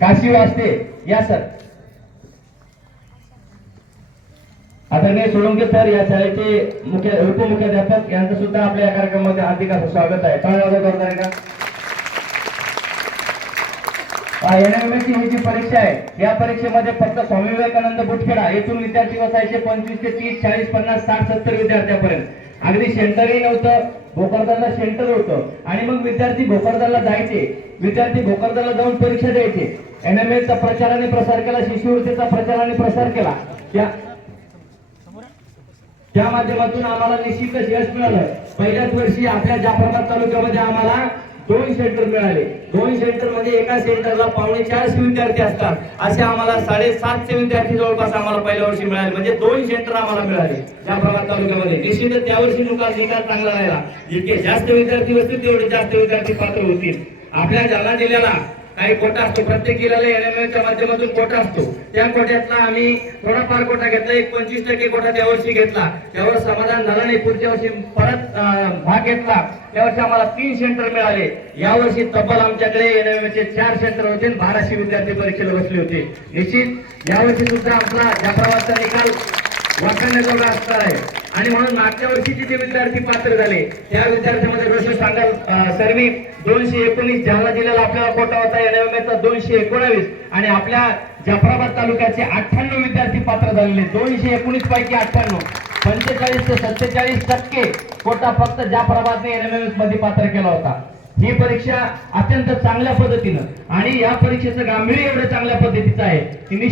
काशी वाजते या सर. आदरणीय सोळंके सर या शाळेचे मुख्य उपमुख्याध्यापक यांचं सुद्धा आपल्या या कार्यक्रमामध्ये हार्दिक स्वागत आहे. काय करताय का? एनएमएची ही जी परीक्षा आहे या परीक्षेमध्ये फक्त स्वामी विवेकानंद बुटखेडा येथून विद्यार्थी बसायचे पंचवीस ते तीस चाळीस पन्नास साठ सत्तर विद्यार्थ्यापर्यंत. अगदी सेंटरही नव्हतं भोकरदाला सेंटर होतं. आणि मग विद्यार्थी भोकरदाला जायचे. विद्यार्थी भोकरदाला जाऊन परीक्षा द्यायचे. एनएमएचा प्रचार आणि प्रसार केला शिष्यवृत्तीचा प्रचार आणि प्रसार केला. त्या त्या माध्यमातून आम्हाला निश्चितच यश मिळालं. पहिल्याच वर्षी आपल्या जाफराबाद तालुक्यामध्ये आम्हाला दोन सेंटर मिळाले. दोन सेंटर म्हणजे एका सेंटरला पावणे चारशे विद्यार्थी असतात. असे आम्हाला साडेसातशे विद्यार्थी जवळपास आम्हाला पहिल्या वर्षी मिळाले. म्हणजे दोन सेंटर आम्हाला मिळाले जाफराबाद तालुक्यामध्ये. निश्चितच त्या वर्षी निकाल निकाल चांगला राहिला जितके जास्त विद्यार्थी बसतील तेवढे जास्त विद्यार्थी पात्र होतील. आपल्या जालना जिल्ह्याला काही कोटा असतो प्रत्येक जिल्ह्याला एनएमएच्या माध्यमातून कोटा असतो. त्या कोट्यातला आम्ही थोडाफार कोटा घेतला एक पंचवीस टक्के कोटा त्या वर्षी घेतला. त्यावर समाधान झालं नाही पुढच्या वर्षी परत भाग घेतला. त्या वर्षी आम्हाला तीन सेंटर मिळाले. यावर्षी तब्बल आमच्याकडे एनएमएचे चार सेंटर होते आणि बाराशे विद्यार्थी परीक्षेला बसले होते. निश्चित यावर्षी सुद्धा आपला जाफराबादचा निकाल वाखाणण्याजोगा असणार आहे. आणि म्हणून मागच्या वर्षीचे जे विद्यार्थी पात्र झाले? त्या विद्यार्थ्यांमध्ये गोष्ट सांगाल अं, दोनशे एकोणीस जालना जिल्ह्याला आपल्याला कोटा होता एनएमएचा दोनशे एकोणावीस. आणि आपल्या जाफराबाद तालुक्याचे अठ्ठ्याण्णव विद्यार्थी पात्र झालेले दोनशे एकोणीस पैकी अठ्ठ्याण्णव. पंचेचाळीस ते सत्तेचाळीस टक्के कोटा फक्त जाफराबादने एनएमएसमध्ये पात्र केला होता. ही परीक्षा अत्यंत चांगल्या पद्धतीनं आणि या परीक्षेचं गांभीर्य एवढं चांगल्या पद्धतीचं आहे. की